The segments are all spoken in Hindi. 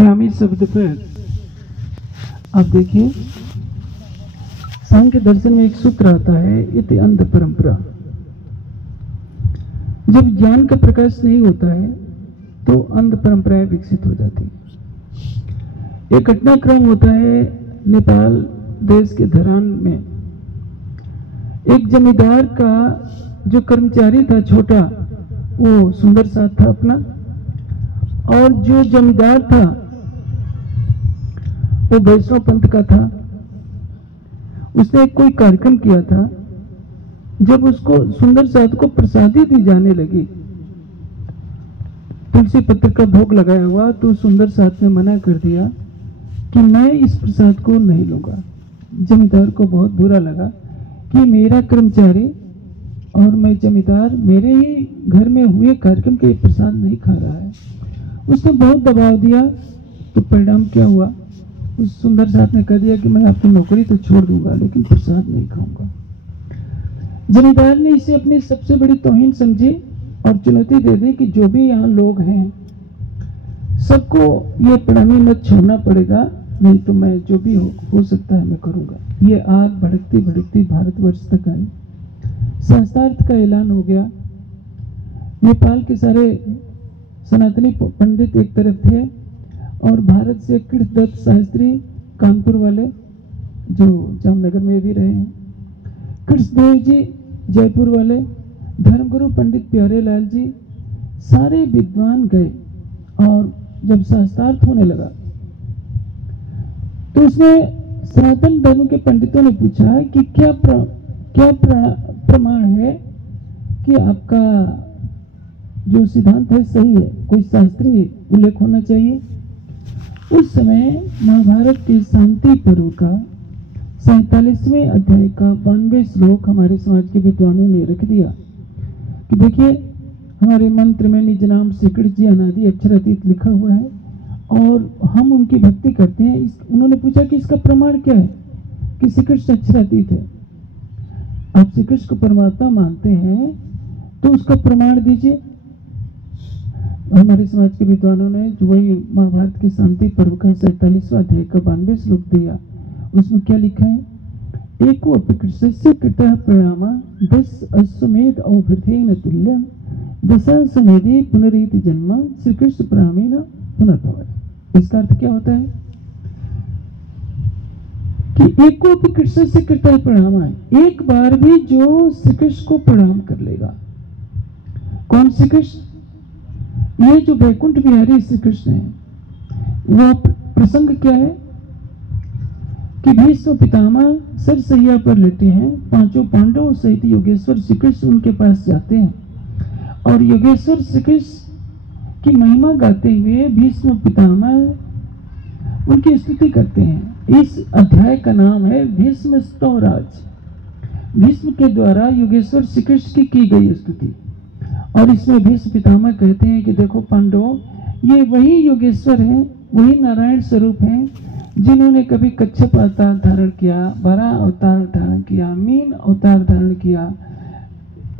परामी शब्द पर आप देखिए, सांख्य दर्शन में एक सूत्र आता है, इति अंध परंपरा। जब ज्ञान का प्रकाश नहीं होता है तो अंध परंपराएं विकसित हो जाती है। एक घटनाक्रम होता है नेपाल देश के धरान में। एक जमींदार का जो कर्मचारी था छोटा, वो सुंदर साथ था अपना, और जो जमींदार था वो वैष्णव पंथ का था। उसने कोई कार्यक्रम किया था। जब उसको सुंदर साथ को प्रसादी दी जाने लगी, तुलसी पत्र का भोग लगाया हुआ, तो सुंदर साथ ने मना कर दिया कि मैं इस प्रसाद को नहीं लूंगा। जमींदार को बहुत बुरा लगा कि मेरा कर्मचारी और मैं जमींदार मेरे ही घर में हुए कार्यक्रम के प्रसाद नहीं खा रहा है। उसने बहुत दबाव दिया, तो परिणाम क्या हुआ? उस सुंदर साथ ने कह दिया कि मैं आपकी नौकरी तो छोड़ दूंगा लेकिन प्रसाद नहीं खाऊंगा। जमींदार ने इसे अपनी सबसे बड़ी तौहीन समझी और चुनौती दे दी कि जो भी यहाँ लोग हैं सबको ये प्रणामी मत छोड़ना पड़ेगा, नहीं तो मैं जो भी हो सकता है मैं करूंगा। ये आग भड़कती भड़कती भारतवर्ष तक आई। शास्त्रार्थ का ऐलान हो गया। नेपाल के सारे सनातनी पंडित एक तरफ थे और भारत से कृष्णदत्त शास्त्री कानपुर वाले, जो जामनगर में भी रहे हैं, कृष्णदेव जी जयपुर वाले, धर्मगुरु पंडित प्यारे लाल जी, सारे विद्वान गए। और जब शास्त्रार्थ होने लगा तो उसमें सनातन धर्म के पंडितों ने पूछा कि क्या प्रमाण है कि आपका जो सिद्धांत है सही है, कोई शास्त्रीय उल्लेख होना चाहिए। उस समय महाभारत के शांति पर्व का 47वें अध्याय का 92 श्लोक हमारे समाज के विद्वानों ने रख दिया कि देखिए, हमारे मंत्र में निज नाम श्री कृष्ण जी अनादि अक्षर अतीत लिखा हुआ है और हम उनकी भक्ति करते हैं। उन्होंने पूछा कि इसका प्रमाण क्या है कि श्री कृष्ण अक्षरातीत है। आप श्री कृष्ण को परमात्मा मानते हैं तो उसका प्रमाण दीजिए। हमारे समाज के विद्वानों ने जो वही महाभारत के शांति पर्व का 47वां अध्याय का 92 श्लोक दिया, उसमें क्या लिखा है? एको अपकृष्टस्य कृतः प्रणामा 10 अश्वमेध औभृतेन तुल्यं दशा समेधि पुनरीति जन्म श्री कृष्ण प्रणामेन पुनर्भव। इसका अर्थ क्या होता है कि एको अपकृष्टस्य कृतः प्रणामा है, एक बार भी जो श्री कृष्ण को प्रणाम कर लेगा। कौन श्री कृष्ण? ये जो वैकुंठ बिहारी श्री कृष्ण है। वह प्रसंग क्या है कि भीष्म पितामह सरसैया पर लेटे हैं, पांचों पांडवों सहित योगेश्वर श्री कृष्ण उनके पास जाते हैं और योगेश्वर श्री कृष्ण की महिमा गाते हुए भीष्म पितामह उनकी स्तुति करते हैं। इस अध्याय का नाम है भीष्म स्तवराज। भीष्म के द्वारा योगेश्वर श्री कृष्ण की गई स्तुति। और इसमें भीष्म पितामह कहते हैं कि देखो पांडवों, ये वही योगेश्वर हैं, वही नारायण स्वरूप हैं जिन्होंने कभी कच्छप अवतार धारण किया, वराह अवतार धारण किया, मीन अवतार धारण किया,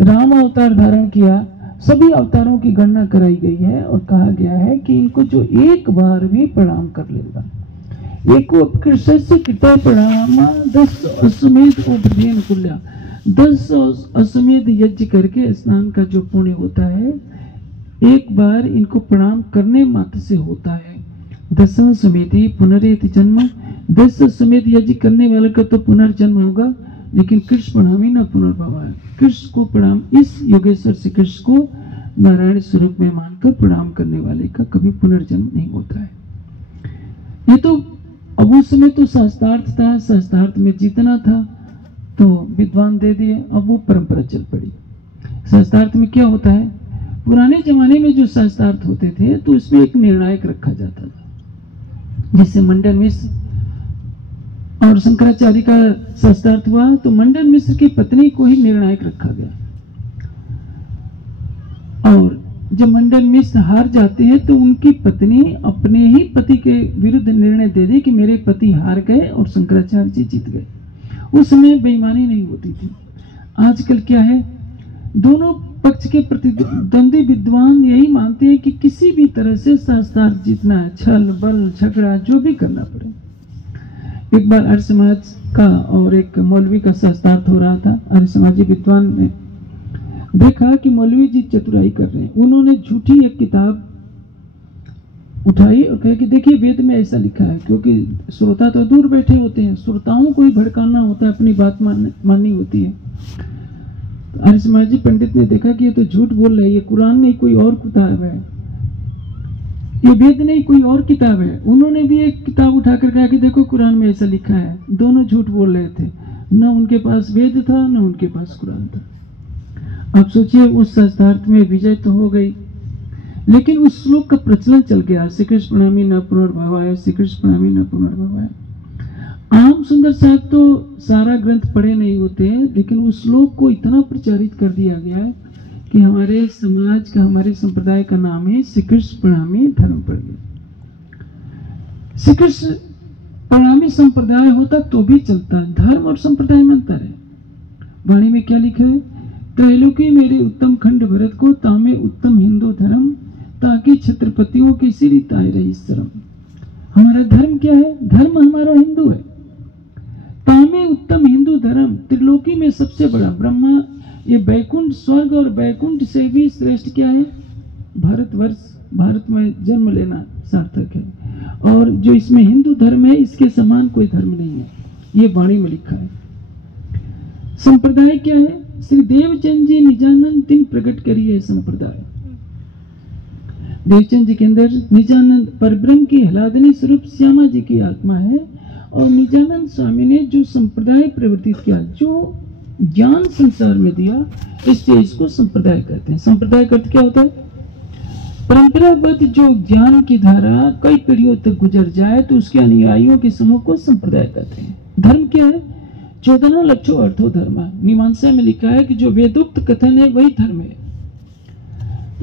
राम अवतार धारण किया। सभी अवतारों की गणना कराई गई है और कहा गया है कि इनको जो एक बार भी प्रणाम कर लेगा, एको अपकृष्टस्य कृतः प्रणामा 10 अश्वमेध औभृतेन तुल्यं, 10 अश्वमेध यज्ञ करके स्नान का जो पुण्य होता है, एक बार इनको प्रणाम करने मात्र से होता है। 10 समेधि पुनरेति जन्म, 10 समेध यज्ञ करने वाले का तो पुनर्जन्म होगा, लेकिन कृष्ण प्रणामी न पुनर्भव है। कृष्ण को प्रणाम, इस योगेश्वर श्री कृष्ण को नारायण स्वरूप में मानकर प्रणाम करने वाले का कभी पुनर्जन्म नहीं होता है। ये तो अब उस समय तो शास्त्रार्थ था, शास्त्रार्थ में जीतना था तो विद्वान दे दिए, अब वो परंपरा चल पड़ी। शास्त्रार्थ में क्या होता है? पुराने जमाने में जो शास्त्रार्थ होते थे तो उसमें एक निर्णायक रखा जाता था। जैसे मंडन मिश्र और शंकराचार्य का शास्त्रार्थ हुआ तो मंडन मिश्र की पत्नी को ही निर्णायक रखा गया। और जब मंडन मिश्र हार जाते हैं तो उनकी पत्नी अपने ही पति के विरुद्ध निर्णय दे दी कि मेरे पति हार गए और शंकराचार्य जी जीत गए। उस समय बेईमानी नहीं होती थी। आजकल क्या है, दोनों पक्ष के प्रतिद्वंदी विद्वान यही मानते हैं कि किसी भी तरह से शास्त्रार्थ जीतना है, छल बल झगड़ा जो भी करना पड़े। एक बार आर्य समाज का और एक मौलवी का शास्त्रार्थ हो रहा था। आर्य समाजी विद्वान ने देखा कि मौलवी जी चतुराई कर रहे हैं। उन्होंने झूठी एक किताब उठाई और कहा कि देखिए वेद में ऐसा लिखा है, क्योंकि श्रोता तो दूर बैठे होते हैं, श्रोताओं को ही भड़काना होता है, अपनी बात माननी होती है। तो आर्य समाजी पंडित ने देखा कि ये तो झूठ बोल रहे हैं, ये कुरान नहीं कोई और किताब है, ये वेद नहीं कोई और किताब है। उन्होंने भी एक किताब उठाकर कहा कि देखो कुरान में ऐसा लिखा है। दोनों झूठ बोल रहे थे, न उनके पास वेद था न उनके पास कुरान था। आप सोचिए उस शास्त्रार्थ में विजय तो हो गई, लेकिन उस श्लोक का प्रचलन चल गया, श्री कृष्ण प्रणामी न पुनर्भवाय, श्री कृष्ण प्रणामी न पुनर्भवाय। आम सुंदर साहब तो सारा ग्रंथ पढ़े नहीं होते हैं, लेकिन उस श्लोक को इतना प्रचारित कर दिया गया है कि हमारे समाज का, हमारे संप्रदाय का नाम है श्री कृष्ण प्रणामी धर्म पड़ गया। श्री कृष्ण प्रणामी संप्रदाय होता तो भी चलता, धर्म और संप्रदाय में अंतर है। वाणी में क्या लिखा है? त्रैलोकी मेरे उत्तम खंड भरत को, तामे उत्तम हिंदू धर्म, ताकि छत्रपतियों की सिर ताए रही शर्म। हमारा धर्म क्या है? धर्म हमारा हिंदू है। तामे उत्तम हिंदू धर्म, त्रिलोकी में सबसे बड़ा ब्रह्मा, ये बैकुंठ, स्वर्ग और बैकुंठ से भी श्रेष्ठ क्या है? भारतवर्ष, भारत में जन्म लेना सार्थक है। और जो इसमें हिंदू धर्म है, इसके समान कोई धर्म नहीं है, ये वाणी में लिखा है। संप्रदाय क्या है? श्री देवचंद जी निजानंद तीन प्रकट करिए संप्रदाय। देवचंद जी के अंदर निजानंद परब्रह्म की हलादनी स्वरूप श्यामा जी की आत्मा है, और निजानंद स्वामी ने जो संप्रदाय प्रवर्तित किया, जो ज्ञान संसार में दिया, इसलिए इसको संप्रदाय कहते हैं। संप्रदाय का अर्थ क्या होता है? परंपरागत जो ज्ञान की धारा कई पीढ़ियों तक गुजर जाए तो उसके अनुयायियों के समूह को संप्रदाय कहते हैं। धर्म क्या है? 14 लक्षों अर्थो धर्म। मीमांसा में लिखा है कि जो वेदोक्त कथन है वही धर्म है।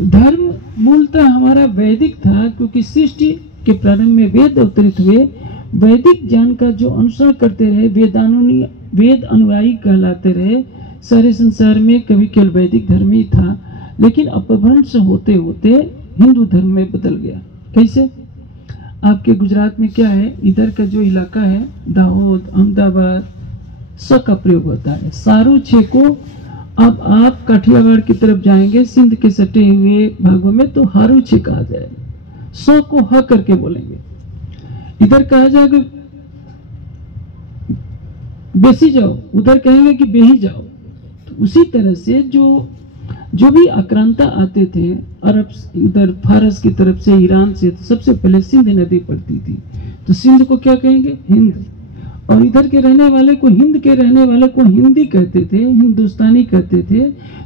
धर्म मूलतः हमारा वैदिक था, क्योंकि सृष्टि के प्रारंभ में वेद अवतरित हुए। वैदिक ज्ञान का जो अनुसरण करते रहे, वेद अनुयायी कहलाते रहे। सारे संसार में कभी केवल वैदिक धर्म ही था, लेकिन अपभ्रंश होते होते हिंदू धर्म में बदल गया। कैसे? आपके गुजरात में क्या है, इधर का जो इलाका है दाहोद, अहमदाबाद, स का प्रयोग होता है। सारू छे को अब आप काठियावाड़ की तरफ जाएंगे, सिंध के सटे हुए भागों में, तो हारू छे कहा जाएगा, स को ह करके बोलेंगे। इधर कहा जाएगा बेसी जाओ, उधर कहेंगे कि बेही जाओ। तो उसी तरह से जो भी आक्रांता आते थे अरब, उधर फारस की तरफ से, ईरान से, तो सबसे पहले सिंध नदी पड़ती थी, तो सिंध को क्या कहेंगे? हिंद। और इधर के रहने वाले को, हिंद के रहने वाले को हिंदी कहते थे, हिंदुस्तानी कहते थे।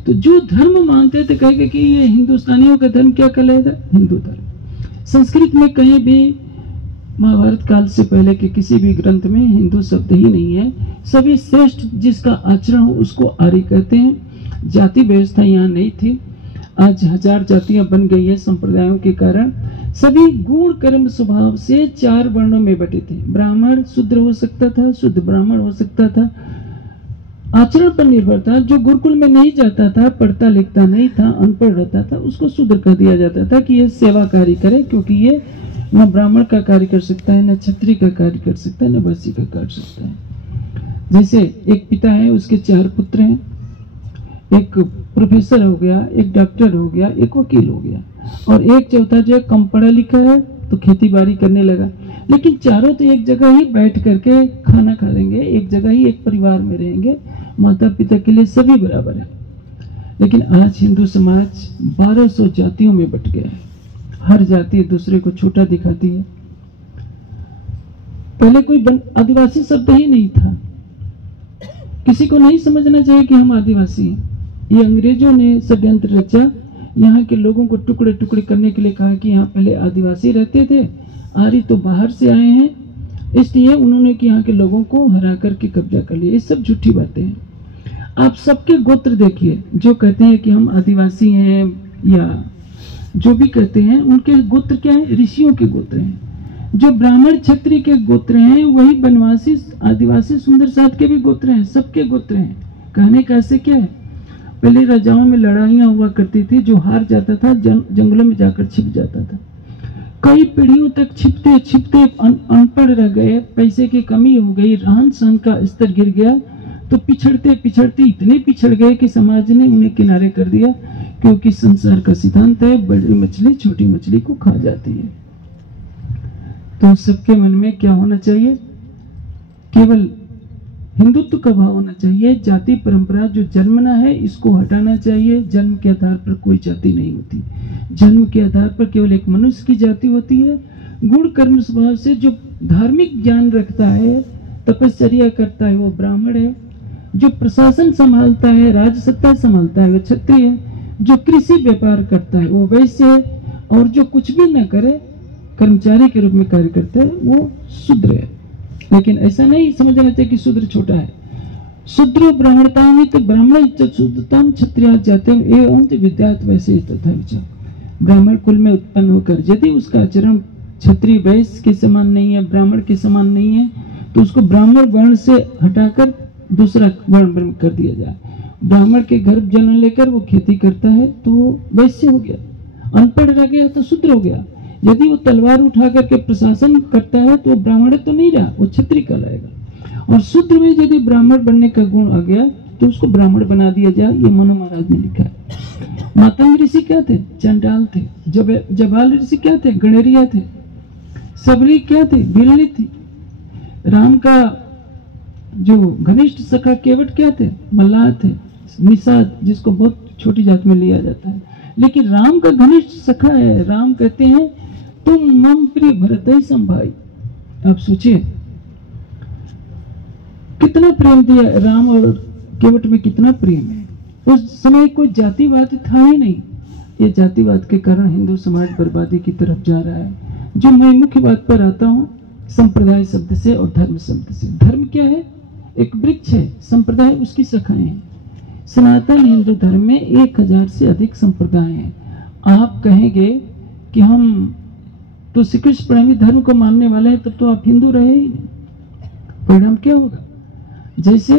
तो जो धर्म मानते थे कहेंगे कि ये हिंदुस्तानियों का धर्म क्या कहलाएगा? हिंदू धर्म। संस्कृत में कहीं भी महाभारत काल से पहले के किसी भी ग्रंथ में हिंदू शब्द ही नहीं है। सभी श्रेष्ठ जिसका आचरण हो उसको आर्य कहते हैं। जाति व्यवस्था यहाँ नहीं थी, आज 1000 जातियां बन गई है संप्रदायों के कारण। सभी गुण कर्म स्वभाव से 4 वर्णों में बटे थे। ब्राह्मण शूद्र हो सकता था, शुद्ध ब्राह्मण हो सकता था, आचरण पर निर्भर था। जो गुरुकुल में नहीं जाता था, पढ़ता लिखता नहीं था, अनपढ़ रहता था, उसको शूद्र कह दिया जाता था कि ये सेवा कार्य करे, क्योंकि ये न ब्राह्मण का कार्य कर सकता है, न क्षत्रिय का कार्य कर सकता है, न वैश्य का कर सकता है। जैसे एक पिता है, उसके 4 पुत्र हैं, एक प्रोफेसर हो गया, एक डॉक्टर हो गया, एक वकील हो गया, और एक चौथा जो है कम पढ़ा लिखा है तो खेती बाड़ी करने लगा। लेकिन चारों तो एक जगह ही बैठ करके खाना खा लेंगे, एक जगह ही एक परिवार में रहेंगे, माता पिता के लिए सभी बराबर है। लेकिन आज हिंदू समाज 1200 जातियों में बट गया है। हर जाति दूसरे को छोटा दिखाती है। पहले कोई आदिवासी शब्द ही नहीं था, किसी को नहीं समझना चाहिए कि हम आदिवासी हैं। ये अंग्रेजों ने षड्यंत्र रचा, यहाँ के लोगों को टुकड़े टुकड़े करने के लिए कहा कि यहाँ पहले आदिवासी रहते थे, आर्य तो बाहर से आए हैं, इसलिए उन्होंने कि यहाँ के लोगों को हरा करके कब्जा कर लिया। ये सब झूठी बातें हैं। आप सबके गोत्र देखिए, जो कहते हैं कि हम आदिवासी हैं या जो भी कहते हैं, उनके गोत्र क्या है? ऋषियों के गोत्र हैं। जो ब्राह्मण क्षत्रिय के गोत्र हैं वही बनवासी आदिवासी सुंदर साथ के भी गोत्र हैं, सबके गोत्र हैं। कहने का ऐसे क्या है? पहले राजाओं में लड़ाइयाँ हुआ करती थी, जो हार जाता था जंगलों में जाकर छिप जाता था। कई पीढ़ियों तक छिपते छिपते अनपढ़ रह गए, पैसे की कमी हो गई, रहन सहन का स्तर गिर गया, तो पिछड़ते पिछड़ते इतने पिछड़ गए कि समाज ने उन्हें किनारे कर दिया, क्योंकि संसार का सिद्धांत है बड़ी मछली छोटी मछली को खा जाती है। तो सबके मन में क्या होना चाहिए? केवल हिंदुत्व का भाव होना चाहिए। जाति परंपरा जो जन्मना है इसको हटाना चाहिए। जन्म के आधार पर कोई जाति नहीं होती। जन्म के आधार पर केवल एक मनुष्य की जाति होती है। गुण कर्म स्वभाव से जो धार्मिक ज्ञान रखता है, तपस्या करता है, वो ब्राह्मण है। जो प्रशासन संभालता है, राजसत्ता संभालता है, वो क्षत्रिय है। जो कृषि व्यापार करता है वो वैश्य है, और जो कुछ भी न करे, कर्मचारी के रूप में कार्य करता है, वो शूद्र है। लेकिन ऐसा नहीं समझना चाहिए कि शूद्र छोटा है। शूद्र ब्राह्मणता में तो ब्राह्मण शुद्धतम क्षत्रिय जाते एवं विद्यात वैसे तथा विचार। ब्राह्मण कुल में उत्पन्न होकर यदि उसका आचरण क्षत्रिय वैश्य के समान नहीं है, ब्राह्मण के समान नहीं है, तो उसको ब्राह्मण वर्ण से हटाकर दूसरा वर्ण कर दिया जाए। ब्राह्मण के घर जन्म लेकर वो खेती करता है तो वो वैश्य हो गया। अनपढ़ रह गया तो शूद्र हो गया। यदि वो तलवार उठा करके प्रशासन करता है तो ब्राह्मण तो नहीं रहा, वो क्षत्रिय कहलाएगा। और शूद्र में यदि ब्राह्मण बनने का गुण आ गया तो उसको ब्राह्मण बना दिया जाए। ये मनु महाराज ने लिखा है। मातंग ऋषि क्या थे? चंडाल थे। जबाल ऋषि क्या थे? गणेरिया थे। सबरी क्या थे? बिल्ली थी। राम का जो घनिष्ठ सखा केवट क्या थे? मल्लाह थे। निषाद, जिसको बहुत छोटी जात में लिया जाता है, लेकिन राम का घनिष्ठ सखा है। राम कहते हैं तुम मम प्रिय भरत ही संभाई। आप सोचिए कितना प्रेम दिया राम, और केवट में कितना प्रेम है। उस समय कोई जातिवाद था ही नहीं। ये जातिवाद के कारण हिंदू समाज बर्बादी की तरफ जा रहा है। जो मैं मुख्य बात पर आता हूँ, संप्रदाय शब्द से और धर्म शब्द से। धर्म क्या है? एक वृक्ष है, संप्रदाय उसकी शाखाएं हैं। सनातन हिंदू धर्म में 1000 से अधिक संप्रदाय हैं। आप कहेंगे कि हम तो श्री कृष्ण प्रेमी धर्म को मानने वाले हैं, तब तो आप हिंदू रहे ही नहीं। परिणाम क्या होगा? जैसे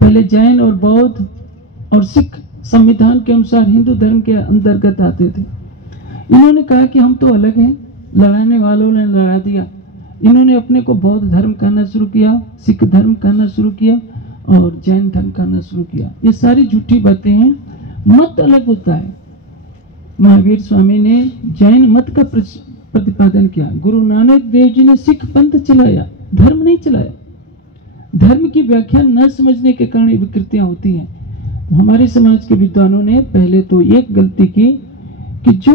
पहले जैन और बौद्ध और सिख संविधान के अनुसार हिंदू धर्म के अंतर्गत आते थे। इन्होंने कहा कि हम तो अलग हैं, लड़ाने वालों ने लड़ा दिया। इन्होंने अपने को बौद्ध धर्म कहना शुरू किया, सिख धर्म कहना शुरू किया और जैन धर्म कहना शुरू किया। ये सारी झूठी बातें हैं। मत अलग होता है। महावीर स्वामी ने जैन मत का प्रतिपादन किया। गुरु नानक देव जी ने सिख पंथ चलाया, धर्म नहीं चलाया। धर्म की व्याख्या न समझने के कारण विकृतियां होती हैं। हमारे समाज के विद्वानों ने पहले तो एक गलती की कि जो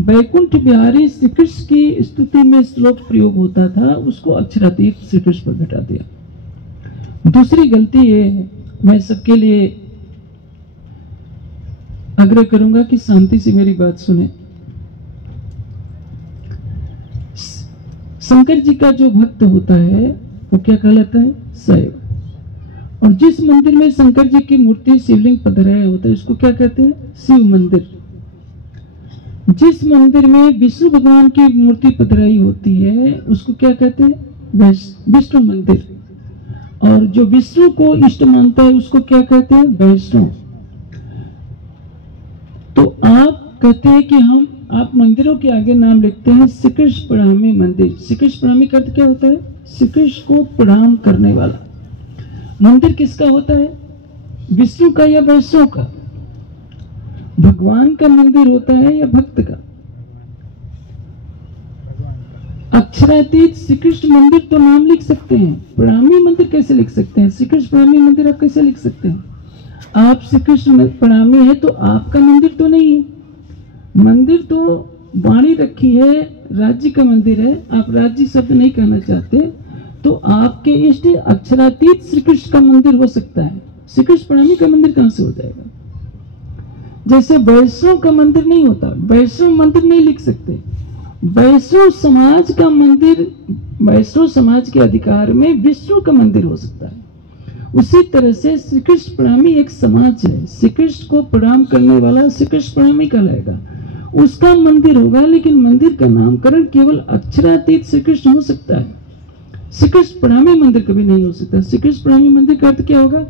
वैकुंठ बिहारी श्री कृष्ण की स्तुति में श्लोक प्रयोग होता था, उसको अक्षरातीत श्री कृष्ण पर घटा दिया। दूसरी गलती ये है, मैं सबके लिए आग्रह करूंगा कि शांति से मेरी बात सुने। शंकर जी का जो भक्त होता है वो क्या कहलाता है? शैव। और जिस मंदिर में शंकर जी की मूर्ति शिवलिंग पधराया होता है उसको क्या कहते हैं? शिव मंदिर। जिस मंदिर में विष्णु भगवान की मूर्ति पधराई होती है उसको क्या कहते हैं? विष्णु मंदिर। और जो विष्णु को इष्ट मानता है उसको क्या कहते हैं? वैष्णव। तो आप कहते हैं कि आप मंदिरों के आगे नाम लिखते हैं श्री कृष्ण प्रणामी मंदिर। श्री कृष्ण प्रणामी का अर्थ क्या होता है? श्री कृष्ण को प्रणाम करने वाला। मंदिर किसका होता है? विष्णु का या वैष्णव का? भगवान का मंदिर होता है या भक्त का? अक्षरातीत श्री कृष्ण मंदिर तो नाम लिख सकते हैं, प्रणामी मंदिर कैसे लिख सकते हैं? श्री कृष्ण प्रणामी मंदिर आप कैसे लिख सकते हैं? आप श्री कृष्ण प्रणामी है तो आपका मंदिर तो नहीं है। मंदिर तो वाणी रखी है, राज्य का मंदिर है। आप राज्य शब्द नहीं कहना चाहते तो आपके इष्ट अक्षरातीत श्री कृष्ण का मंदिर हो सकता है। श्री कृष्ण प्रणामी का मंदिर कहां से हो जाएगा? जैसे वैष्णव का मंदिर नहीं होता, वैष्णव मंदिर नहीं लिख सकते। वैष्णव समाज का मंदिर, वैष्णव समाज के अधिकार में विष्णु का मंदिर हो सकता है। उसी तरह से श्री कृष्ण प्रणामी एक समाज है। श्री कृष्ण को प्रणाम करने वाला श्री कृष्ण प्रणामी कहलाएगा, उसका मंदिर होगा। लेकिन मंदिर का नामकरण केवल अक्षरातीत श्री कृष्ण हो सकता है। श्री कृष्ण प्रणामी मंदिर कभी नहीं हो सकता। श्री कृष्ण प्रणामी मंदिर का अर्थ क्या होगा?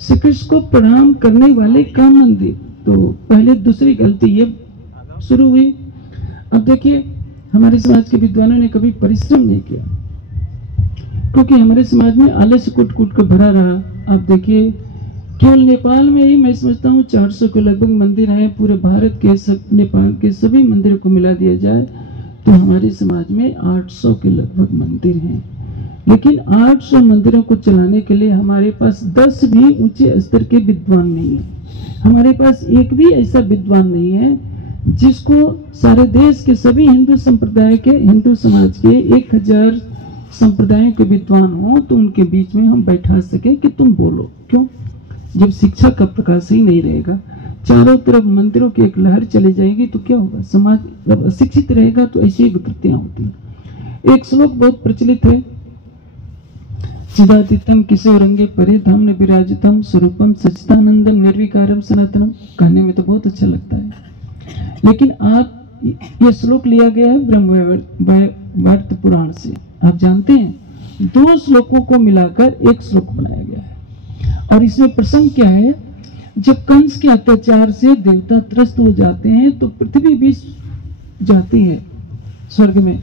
श्री कृष्ण को प्रणाम करने वाले का मंदिर। तो पहले दूसरी गलती ये शुरू हुई। अब देखिए, हमारे समाज के विद्वानों ने कभी परिश्रम नहीं किया, क्योंकि हमारे समाज में आलस्य कूट कूट कर भरा रहा। अब देखिए, केवल नेपाल में ही मैं समझता हूँ 400 के लगभग मंदिर हैं। पूरे भारत के नेपाल के सभी मंदिरों को मिला दिया जाए तो हमारे समाज में 800 के लगभग मंदिर हैं। लेकिन 800 मंदिरों को चलाने के लिए हमारे पास 10 भी ऊंचे स्तर के विद्वान नहीं है। हमारे पास एक भी ऐसा विद्वान नहीं है जिसको सारे देश के सभी हिंदू संप्रदाय के, हिंदू समाज के 1000 संप्रदायों के विद्वान हो तो उनके बीच में हम बैठा सके कि तुम बोलो। क्यों? जब शिक्षा का प्रकाश ही नहीं रहेगा, चारों तरफ मंदिरों की एक लहर चली जाएगी तो क्या होगा? समाज जब अशिक्षित रहेगा तो ऐसी विकृतियां होती हैं। एक श्लोक बहुत प्रचलित है, चिदादित्यम किशोरंगे परे धाम विराजितम स्वरूपम सच्चिदानंदम निर्विकारम सनातनम। कहने में तो बहुत अच्छा लगता है, लेकिन आप ये श्लोक लिया गया है ब्रह्मवैवर्त पुराण से। आप जानते हैं 2 श्लोकों को मिलाकर एक श्लोक बनाया गया है। और इसमें प्रसंग क्या है? जब कंस के अत्याचार से देवता त्रस्त हो जाते हैं तो पृथ्वी भी जाती है स्वर्ग में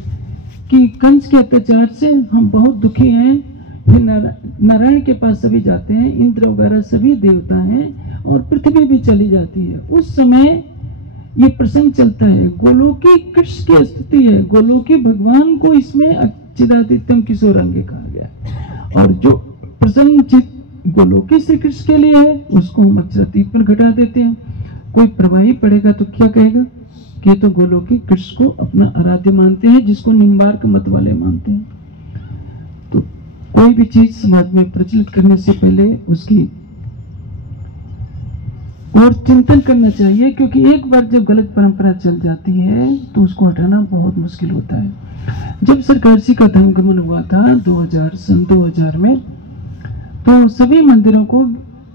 कि कंस के अत्याचार से हम बहुत दुखी हैं। फिर नारायण के पास सभी जाते हैं, इंद्र वगैरह सभी देवता हैं, और पृथ्वी भी चली जाती है। उस समय ये प्रसंग चलता है, गोलोकी कृष्ण की स्तुति है। गोलोकी भगवान को इसमें चिदादित्यम किशोरंगे कहा गया। और जो प्रसंग गोलोकी श्री कृष्ण के लिए है उसको हम अक्षरातीत पर घटा देते हैं। कोई प्रवाही पढ़ेगा तो क्या कहेगा कि तो गोलोकी कृष्ण को अपना आराध्य मानते हैं, जिसको निम्बार्क मत वाले मानते हैं। तो कोई भी चीज समाज में प्रचलित करने से पहले उसकी और चिंतन करना चाहिए, क्योंकि एक बार जब गलत परंपरा चल जाती है तो उसको हटाना बहुत मुश्किल होता है। जब सरकारसी का धर्मगमन हुआ था सन 2000 में, तो सभी मंदिरों को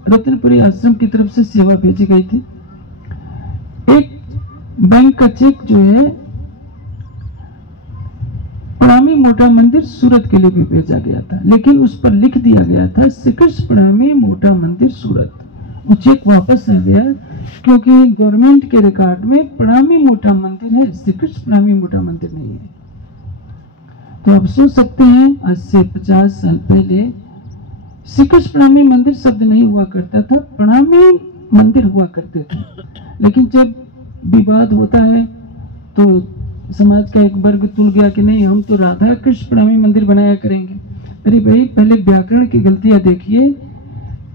रत्नपुरी आश्रम की तरफ से सेवा भेजी गई थी। एक बैंक का चेक जो है प्रणामी मोटा मंदिर सूरत के लिए भी भेजा गया था, लेकिन उस पर लिख दिया गया था श्री कृष्ण प्रणामी मोटा मंदिर सूरत। वो चेक वापस आ गया क्योंकि गवर्नमेंट के रिकॉर्ड में प्रणामी मोटा मंदिर है, श्री कृष्ण प्रणामी मोटा मंदिर नहीं है। तो आप सोच सकते हैं आज से 50 साल पहले श्री कृष्ण प्रणामी मंदिर शब्द नहीं हुआ करता था, प्रणामी मंदिर हुआ करते थे। लेकिन जब विवाद होता है तो समाज का एक वर्ग तुल गया कि नहीं, हम तो राधा कृष्ण प्रणामी मंदिर बनाया करेंगे। अरे भाई, पहले व्याकरण की गलतियां देखिए।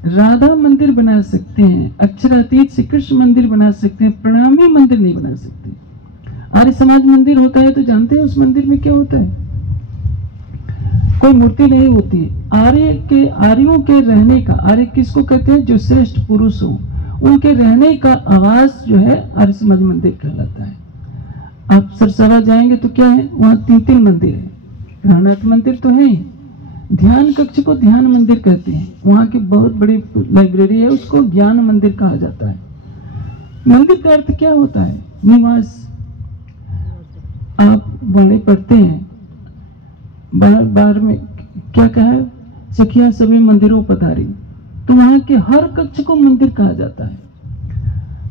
राधा मंदिर बना सकते हैं, अक्षरातीत श्री कृष्ण मंदिर बना सकते हैं, प्रणामी मंदिर नहीं बना सकते। आर्य समाज मंदिर होता है तो जानते हैं उस मंदिर में क्या होता है? कोई मूर्ति नहीं होती। आर्यों के रहने का, आर्य किसको कहते हैं? जो श्रेष्ठ पुरुष हो, उनके रहने का आवास जो है आर्य समाज मंदिर कहलाता है। आप सरसावा जाएंगे तो क्या है? वहाँ 3 मंदिर है। रानाथ मंदिर तो है, ध्यान कक्ष को ध्यान मंदिर कहते हैं। वहाँ की बहुत बड़ी लाइब्रेरी है, उसको ज्ञान मंदिर कहा जाता है। मंदिर का अर्थ क्या होता है? निवास। आप वाणी पढ़ते हैं, बार में क्या कहा है? सखिया सभी मंदिरों पधारी। तो वहां के हर कक्ष को मंदिर कहा जाता है।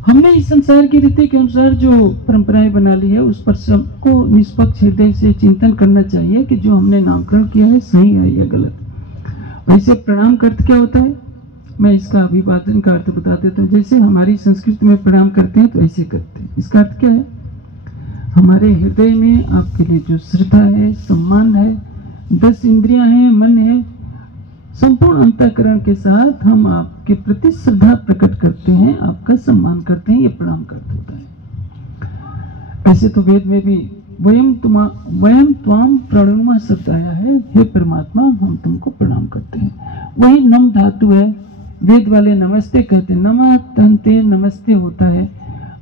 हमने इस संसार की रीति के अनुसार जो परंपराएं बना ली है, उस पर सबको निष्पक्ष हृदय से चिंतन करना चाहिए कि जो हमने नामकरण किया है सही है या गलत। वैसे प्रणाम का अर्थ क्या होता है? मैं इसका अभिवादन का अर्थ बता देता हूँ। जैसे हमारी संस्कृति में प्रणाम करते हैं तो ऐसे करते हैं। इसका अर्थ क्या है? हमारे हृदय में आपके लिए जो श्रद्धा है, सम्मान है, 10 इंद्रियां हैं, मन है, संपूर्ण अंतःकरण के साथ हम आपके प्रति श्रद्धा प्रकट करते हैं, आपका सम्मान करते हैं। ये प्रणाम करते होता है। ऐसे तो वेद में भी वयम त्वाम प्रणुमा शब्द आया है, हे परमात्मा हम तुमको प्रणाम करते हैं। वही नम धातु है, वेद वाले नमस्ते कहते हैं, नमः तन्ते नमस्ते होता है।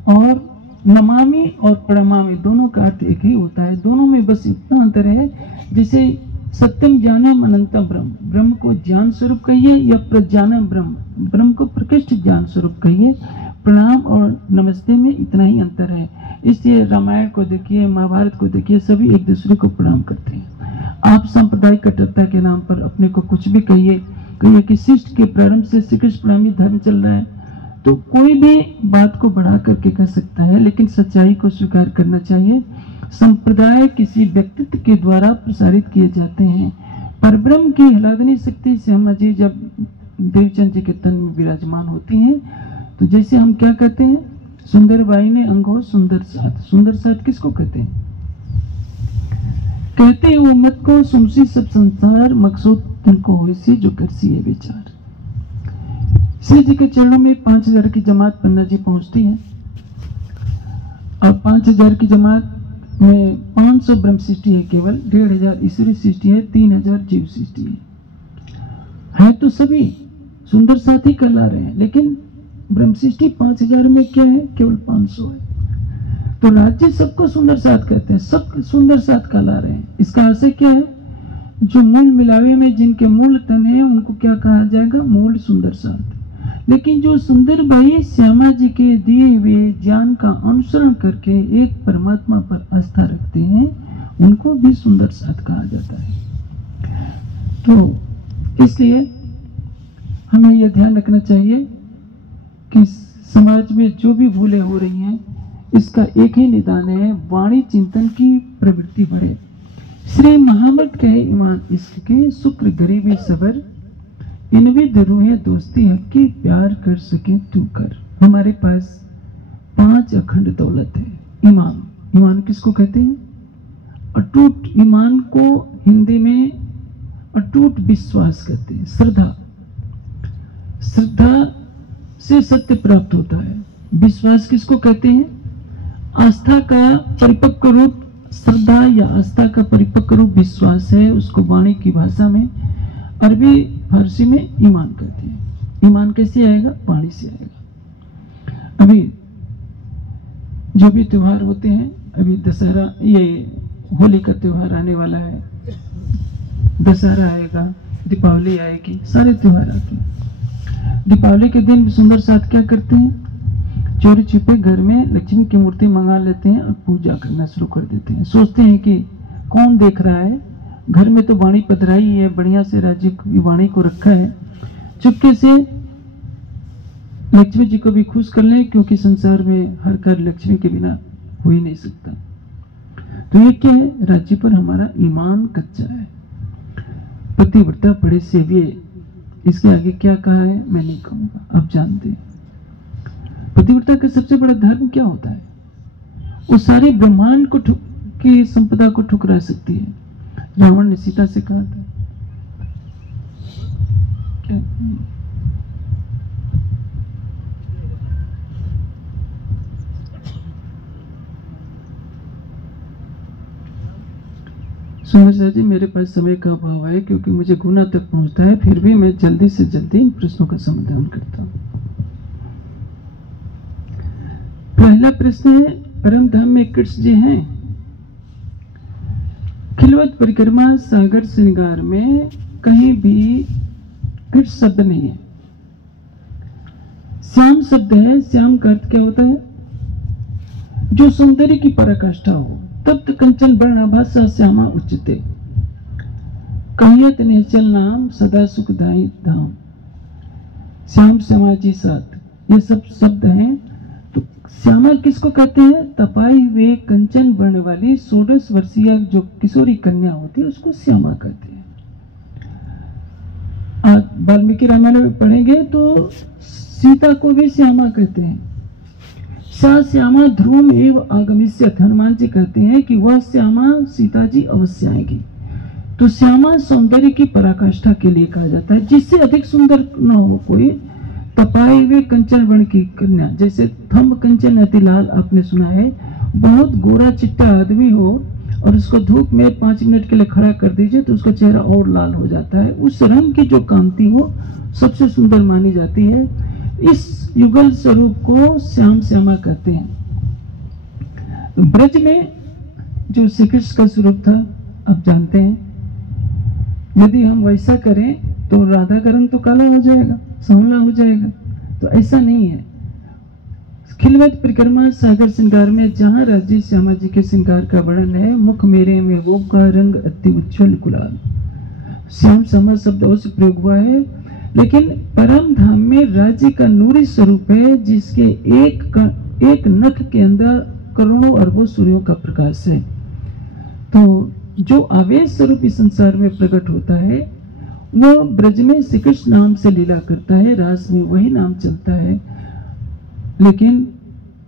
और नमामि और प्रणमामि दोनों का अर्थ एक ही होता है। दोनों में बस इतना अंतर है, जैसे सत्यम ज्ञानम अनंतम ब्रह्म, ब्रह्म को ज्ञान स्वरूप कहिए या प्रज्ञानम ब्रह्म, ब्रह्म को प्रकृष्ट ज्ञान स्वरूप कहिए। प्रणाम और नमस्ते में इतना ही अंतर है। इसलिए रामायण को देखिए, महाभारत को देखिए, सभी एक दूसरे को प्रणाम करते हैं। आप सांप्रदायिक कट्टरता के नाम पर अपने को कुछ भी कहिए, कहिए कि शिष्ट के प्रारंभ से श्री कृष्ण प्रेमी धर्म चल रहा है, तो कोई भी बात को बढ़ा करके कह सकता है, लेकिन सच्चाई को स्वीकार करना चाहिए। संप्रदाय किसी व्यक्तित्व के द्वारा प्रसारित किए जाते हैं। परब्रह्म की आह्लादनी शक्ति श्यामा जी जब देवचंद जी के तन में विराजमान होती हैं, तो जैसे हम क्या कहते हैं, सुंदर बाई ने अंगो सुंदर साथ। सुंदर साथ किसको कहते हैं? कहते हैं वो मत को सुनसी सब संसार, मकसूद तिनको होइसी जो करसी है विचार। श्री जी के चरणों में 5000 की जमात पन्ना जी पहुंचती है, और 5000 की जमात में 500 ब्रह्म सृष्टि है, केवल 1500 ईश्वरी सृष्टि है, 3000 जीव सृष्टि है तो सभी सुंदर साथ ही कहला रहे हैं, लेकिन ब्रह्म सृष्टि 5000 में क्या है? केवल 500 है। तो राज्य सबको सुंदर साथ कहते हैं, सब सुंदर साथ कहला रहे हैं। इसका अर्थ क्या है? जो मूल मिलावे में जिनके मूल तन है उनको क्या कहा जाएगा? मूल सुंदर साथ। लेकिन जो सुंदर भाई श्यामा जी के दिए हुए ज्ञान का अनुसरण करके एक परमात्मा पर आस्था रखते हैं, उनको भी सुंदर साथ कहा जाता है। तो इसलिए हमें यह ध्यान रखना चाहिए कि समाज में जो भी भूलें हो रही हैं, इसका एक ही निदान है, वाणी चिंतन की प्रवृत्ति बढ़े। श्री महामृत कहे ईमान इश्क के, शुक्र गरीबी सबर, इनविद रूहे दोस्ती हक्की, प्यार कर सके तू कर। हमारे पास 5 अखंड दौलत है। ईमान, ईमान किसको कहते हैं? अटूट ईमान को हिंदी में अटूट विश्वास कहते हैं। श्रद्धा, श्रद्धा से सत्य प्राप्त होता है। विश्वास किसको कहते हैं? आस्था का परिपक्व रूप श्रद्धा या आस्था का परिपक्व रूप विश्वास है। उसको वाणी की भाषा में, अरबी फारसी में ईमान कहते हैं। ईमान कैसे आएगा? वाणी से आएगा। अभी जो भी त्योहार होते हैं, अभी दशहरा, ये होली का त्योहार आने वाला है, दशहरा आएगा, दीपावली आएगी, सारे त्योहार आते हैं। दीपावली के दिन सुंदर साथ क्या करते हैं? चोरी छिपे घर में लक्ष्मी की मूर्ति मंगा लेते हैं और पूजा करना शुरू कर देते हैं। सोचते हैं कि कौन देख रहा है, घर में तो वाणी पधराई है, बढ़िया से राज्य की वाणी को रखा है, चुपके से लक्ष्मी जी को भी खुश कर लें, क्योंकि संसार में हर कार्य लक्ष्मी के बिना हो ही नहीं सकता। तो ये क्या है? राज्य पर हमारा ईमान कच्चा है। पतिव्रता पड़े सेविये, इसके आगे क्या कहा है मैं नहीं कहूंगा, आप जानते हैं। पतिव्रता का सबसे बड़ा धर्म क्या होता है? वो सारे ब्रह्मांड को की संपदा को ठुकरा सकती है। रावण ने सीता से कहा था क्या? सुंदर साथ जी, मेरे पास समय का अभाव है, क्योंकि मुझे गुना तक पहुंचता है, फिर भी मैं जल्दी से जल्दी इन प्रश्नों का समाधान करता हूं। पहला प्रश्न है, परम धाम में कृष्ण जी हैं? खिलवत परिक्रमा सागर श्रृंगार में कहीं भी कृष्ण शब्द नहीं है, श्याम शब्द है। श्याम का अर्थ क्या होता है? जो सौंदर्य की पराकाष्ठा हो। तप्त कंचन वर्णाभासा श्यामा उच्चते, कहियत निश्चल नाम सदा सुखदायी धाम। श्याम श्यामा जी साथ, ये सब शब्द हैं। तो श्यामा किसको कहते हैं? तपाई हुए कंचन वर्ण वाली 16 वर्षीय जो किशोरी कन्या होती है उसको श्यामा कहते हैं। आप वाल्मीकि रामायण में पढ़ेंगे तो सीता को भी श्यामा कहते हैं। सा श्यामा ध्रुव एवं आगमिष्यत, हनुमान जी कहते हैं कि वह श्यामा सीता जी अवश्य आएगी। तो श्यामा सौंदर्य की पराकाष्ठा के लिए कहा जाता है, जिससे अधिक सुंदर न हो कोई। तपाए हुए कंचन वर्ण की कन्या, जैसे थम्ब कंचन अतिलाल आपने सुना है, बहुत गोरा चिट्टा आदमी हो और उसको धूप में 5 मिनट के लिए खड़ा कर दीजिए तो उसका चेहरा और लाल हो जाता है। उस रंग की जो कांति हो सबसे सुंदर मानी जाती है। इस युगल स्वरूप को श्याम श्यामा कहते हैं। ब्रज में जो श्री कृष्ण का स्वरूप था आप जानते हैं, यदि हम वैसा करें तो राधा का रंग तो काला हो जाएगा, सांवला हो जाएगा। तो ऐसा नहीं है। खिलवत परिक्रमा सागर श्रृंगार में जहां राज्य श्यामा जी के श्रृंगार का वर्णन है, मुख मेरे में वो का रंग अति उज्ज्वल गुलाल। श्याम श्यामा शब्द से प्रयोग हुआ है। लेकिन परम धाम में राज्य का नूरी स्वरूप है, जिसके एक नख के अंदर करोड़ों अरबों सूर्यों का प्रकाश है। तो जो आवेश स्वरूप इस संसार में प्रकट होता है, वो ब्रज में श्री कृष्ण नाम से लीला करता है, रास में वही नाम चलता है। लेकिन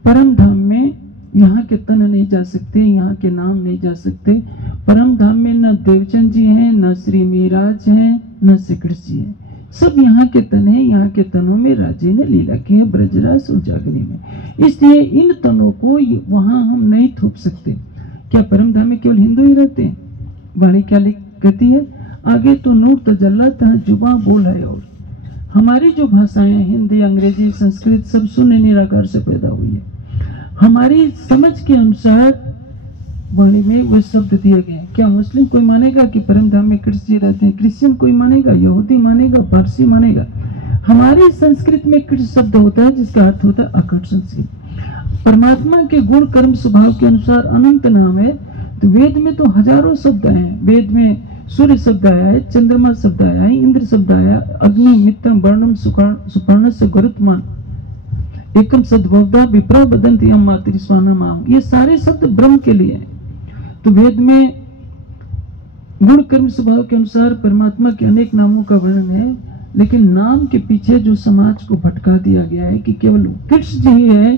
परम धाम में यहाँ के तन नहीं जा सकते, यहाँ के नाम नहीं जा सकते। परम धाम में न देवचंद जी हैं, न श्री मीराज हैं, न श्री कृष्ण जी हैं। सब यहाँ के तन हैं। यहाँ के तनों में राजे ने लीला की है, ब्रजरास और जागरी में। इसलिए इन तनों को वहाँ हम नहीं थोप सकते। क्या परम धाम में केवल हिंदू ही रहते हैं? वाणी क्या कहती है? आगे तो नूर तजल्ला तहाँ जुबां बोल है। और हमारी जो भाषाएं हिंदी, अंग्रेजी, संस्कृत सब शून्य निराकार से पैदा हुई है। हमारी समझ के अनुसार वाणी में वो शब्द दिए गए हैं। क्या मुस्लिम कोई मानेगा कि परम धाम में कृष्ण जी रहते हैं? क्रिश्चियन कोई मानेगा? यहूदी मानेगा? पारसी मानेगा? हमारी संस्कृत में कृष्ण शब्द होता है, जिसका अर्थ होता है आकर्षण से। परमात्मा के गुण कर्म स्वभाव के अनुसार अनंत नाम है। तो वेद में तो हजारों शब्द आए हैं। वेद में सूर्य शब्द आया है, चंद्रमा शब्द आया है, इंद्र शब्द आया, अग्नि, मित्रम, वर्णम, सुपर्णस्य, गरुत्मान, एकम सद्भवदा विप्रा बदंती हम मातृस्वाना माम। ये सारे शब्द ब्रह्म के लिए हैं। तो वेद में गुण कर्म स्वभाव के अनुसार परमात्मा के अनेक नामों का वर्णन है। लेकिन नाम के पीछे जो समाज को भटका दिया गया है कि केवल कृष्ण जी ही है,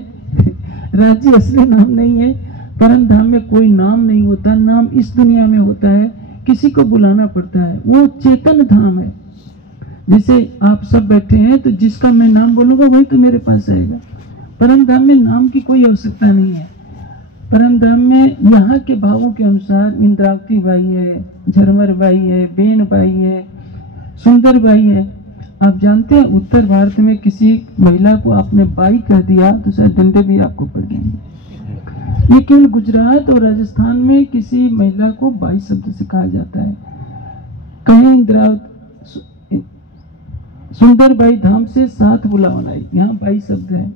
राज्य असली नाम नहीं है। परम धाम में कोई नाम नहीं होता। नाम इस दुनिया में होता है, किसी को बुलाना पड़ता है। वो चेतन धाम है। जैसे आप सब बैठे हैं, तो जिसका मैं नाम बोलूंगा वही तो मेरे पास आएगा। परम धाम में नाम की कोई आवश्यकता नहीं है। परम धाम में यहाँ के भावों के अनुसार इंद्रावती बाई है, झरमर बाई है, बेन बाई है, सुंदर बाई है। आप जानते हैं उत्तर भारत में किसी महिला को आपने बाई कह दिया तो शायद डंडे भी आपको पड़ जाएंगे। ये केवल गुजरात और राजस्थान में किसी महिला को बाई शब्द से कहा जाता है। कहीं इंद्रावती सुंदर बाई धाम से साथ बुलावन आई, यहाँ बाई शब्द है।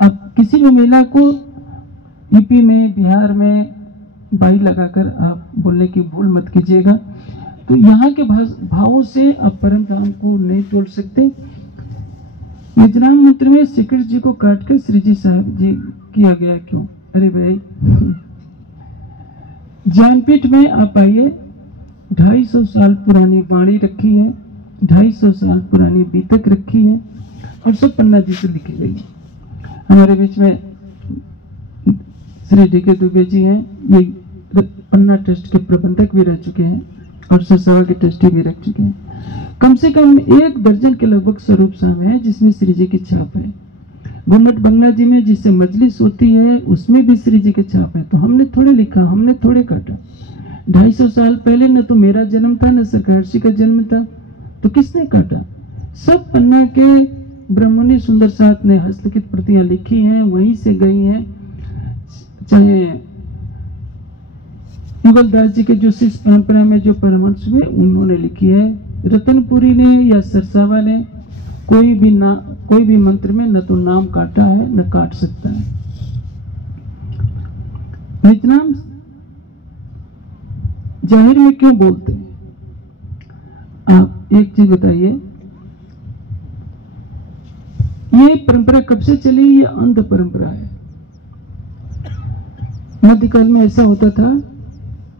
अब किसी भी महिला को यूपी में, बिहार में बाई लगाकर आप बोलने की भूल मत कीजिएगा। तो यहाँ के भावों से आप परम धाम को नहीं तोड़ सकते। निजनाम मंत्र में श्री कृष्ण जी को काटकर श्री जी साहब जी किया गया क्यों? अरे भाई, ज्ञानपीठ में आप आइए, 250 साल पुरानी वाणी रखी है, 250 साल पुरानी बीतक रखी है, और सब पन्ना जी से लिखी गई है। हमारे बीच में श्री डी.के. दुबे जी हैं। ये पन्ना ट्रस्ट के प्रबंधक भी रह चुके हैं और सभा के ट्रस्टी भी रह चुके हैं। कम से कम 1 दर्जन के लगभग स्वरूप साम है, जिसमें श्री जी की छाप है। गुम्मट बंगला जी में जिससे मजलिस होती है, उसमें भी श्री जी के छाप है। तो हमने थोड़े लिखा, हमने थोड़े काटा। 250 साल पहले न तो मेरा जन्म था, न सरकारसी का जन्म था, तो किसने काटा? सब पन्ना के ब्रह्मणि सुंदर साथ ने हस्तलिखित प्रतियां लिखी हैं, वहीं से गई हैं। चाहे युगलदास जी के जो शिष्य परंपरा में जो परमहंस हुए, उन्होंने लिखी है। रतनपुरी ने या सरसावा ने कोई भी मंत्र में न तो नाम काटा है, न काट सकता है। निजनाम जाहिर में क्यों बोलते हैं? आप एक चीज बताइए, ये परंपरा कब से चली? ये अंध परंपरा है। मध्यकाल में ऐसा होता था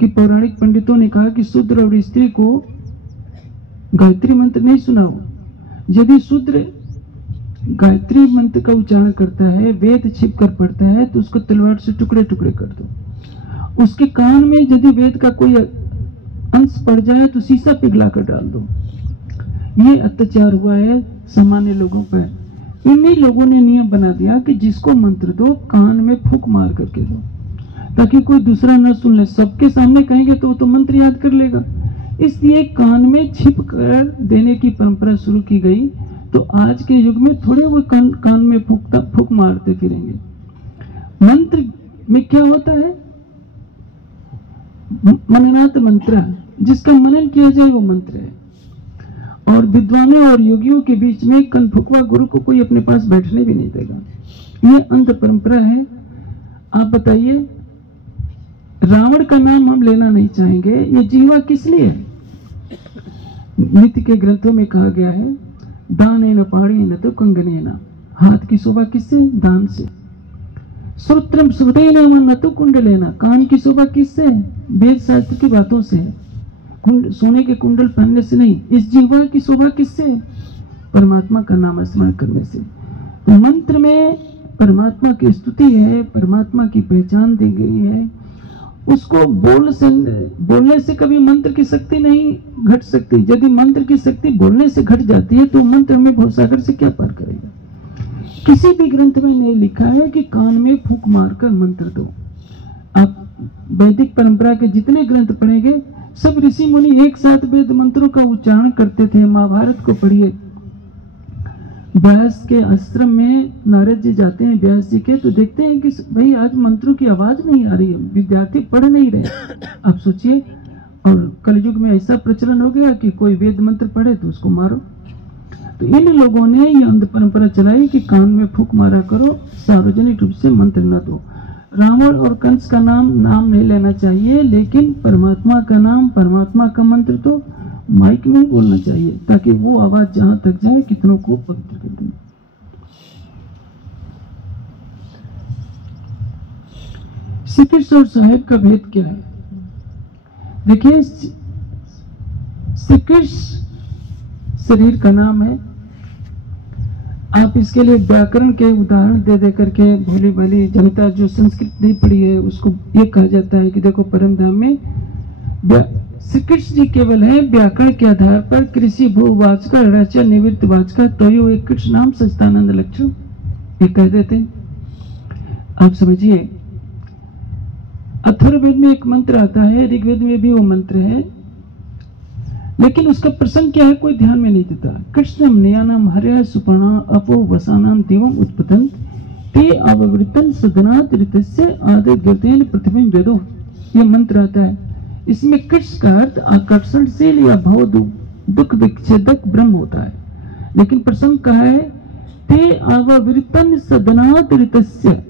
कि पौराणिक पंडितों ने कहा कि शूद्र और स्त्री को गायत्री मंत्र नहीं सुनाओ। यदि शूद्र गायत्री मंत्र का उच्चारण करता है, वेद छिप कर पढ़ता है, तो उसको तलवार से टुकड़े टुकड़े कर दो। उसके कान में यदि वेद का कोई अंश पड़ जाए तो शीशा पिघला कर डाल दो। ये अत्याचार हुआ है सामान्य लोगों पर। इन्हीं लोगों ने नियम बना दिया कि जिसको मंत्र दो, कान में फूंक मार करके दो, ताकि कोई दूसरा न सुन ले। सबके सामने कहेंगे तो वो तो मंत्र याद कर लेगा। इसलिए कान में छिप कर देने की परंपरा शुरू की गई। तो आज के युग में थोड़े वो कान में फूंक मारते फिरेंगे। मंत्र में क्या होता है? मननात् मंत्र, जिसका मनन किया जाए वो मंत्र है। और विद्वानों और योगियों के बीच में कनफुकवा गुरु को कोई अपने पास बैठने भी नहीं देगा। ये अंध परंपरा है। आप बताइए, रावण का नाम हम लेना नहीं चाहेंगे। ये जीवा किस लिए है? नीति के ग्रंथों में कहा गया है, दाने न पाड़ी न तो कंगने न, हाथ की शोभा किससे? दान से। श्रोत्रम श्रुतेन न तो कुंडलेन, कान की शोभा किससे? वेद शास्त्र की बातों से, सोने के कुंडल पहनने से नहीं। इस जीवा की शोभा किससे? परमात्मा का नाम स्मरण करने से। तो मंत्र में परमात्मा की स्तुति है, परमात्मा की पहचान दी गई है। उसको बोलने से कभी मंत्र की शक्ति नहीं घट सकती। यदि मंत्र की शक्ति बोलने से घट जाती है तो मंत्र में भवसागर से क्या पार करेगा? किसी भी ग्रंथ में नहीं लिखा है कि कान में फूंक मारकर मंत्र दो। आप वैदिक परंपरा के जितने ग्रंथ पढ़ेंगे सब ऋषि मुनि एक साथ वेद मंत्रों का उच्चारण करते थे। महाभारत को पढ़िए, व्यास के आश्रम में नारद जी जाते हैं व्यास जी के, तो देखते हैं कि भाई आज मंत्रों की आवाज नहीं आ रही है, विद्यार्थी पढ़ नहीं रहे। आप सोचिए, और कलयुग में ऐसा प्रचलन हो गया कि कोई वेद मंत्र पढ़े तो उसको मारो। तो इन लोगों ने ये अंध परंपरा चलाई कि कान में फूंक मारा करो, सार्वजनिक रूप से मंत्र न दो। रावण और कंस का नाम नहीं लेना चाहिए, लेकिन परमात्मा का नाम, परमात्मा का मंत्र तो माइक में बोलना चाहिए, ताकि वो आवाज जहां तक जाए कितनों को पवित्र कर दे। श्री कृष्ण और साहेब का भेद क्या है? देखिए, श्री कृष्ण शरीर का नाम है। आप इसके लिए व्याकरण के उदाहरण दे करके भोली भाली जनता जो संस्कृत नहीं पढ़ी है उसको ये कहा जाता है कि देखो परम धाम में श्री कृष्ण जी केवल है व्याकरण के आधार पर कृषि भूवाचक रचा निवृत्त वाचक तो एक कृष्ण नाम सस्तानंद लक्षण ये कह देते। आप समझिए, अथर्ववेद में एक मंत्र आता है, ऋग्वेद में भी वो मंत्र है, लेकिन उसका प्रसंग क्या है कोई ध्यान में नहीं देता। कृष्णम नयानम हर्य सुपर्णा अपो वसानाम दिवम उत्पतन ते अववृतन सदनात ऋतस्य आदि गिरतेन पृथ्वी वेदो, ये मंत्र आता है। इसमें कृष्ण का अर्थ आकर्षणशील या भाव दुख विच्छेदक ब्रह्म होता है, लेकिन प्रसंग कहा है ते अववृतन सदनात ऋतस्य,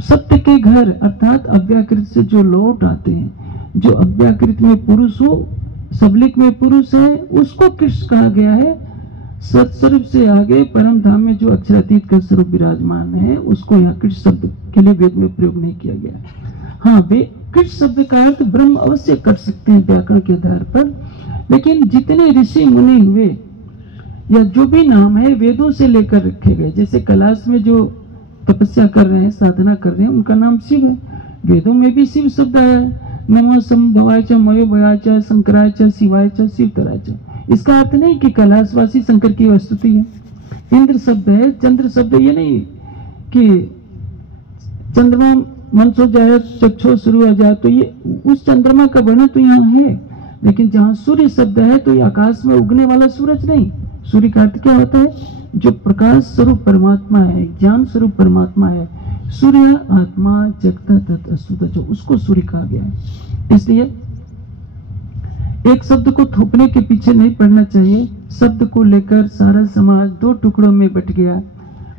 सत्य के घर अर्थात अव्याकृत से जो लौट आते हैं, जो अव्याकृत में पुरुष हो, सबलिक में पुरुष है, उसको कृष्ण कहा गया है। सत्स्वरूप से आगे परम धाम में जो अक्षरातीत का स्वरूप विराजमान है उसको यहाँ कृष्ण शब्द के लिए वेद में प्रयोग नहीं किया गया। हाँ, वे कृष्ण शब्द का अर्थ ब्रह्म अवश्य कर सकते हैं व्याकरण के आधार पर, लेकिन जितने ऋषि मुनि हुए या जो भी नाम है वेदों से लेकर रखे गए, जैसे कैलाश में जो तपस्या कर रहे हैं, साधना कर रहे हैं, उनका नाम शिव है। वेदों में भी शिव शब्द आया है, नमो संभवाय च मयो भयाय च शंकराय च शिवाय च शिवतराय च। इसका अर्थ नहीं कि कैलाशवासी शंकर की वस्तुति है। इंद्र शब्द है, चंद्र शब्द ये नहीं कि चंद्रमा मन सो जाए चक्षो शुरू हो जाए, तो ये उस चंद्रमा का वर्णन तो यहाँ है, लेकिन जहाँ सूर्य शब्द है तो ये आकाश में उगने वाला सूरज नहीं। सूर्य का अर्थ क्या होता है? जो प्रकाश स्वरूप परमात्मा है, ज्ञान स्वरूप परमात्मा है। सूर्य आत्मा जगता तत् अस्तुत, उसको सूर्य कहा गया है। इसलिए एक शब्द को थोपने के पीछे नहीं पड़ना चाहिए। शब्द को लेकर सारा समाज दो टुकड़ों में बट गया।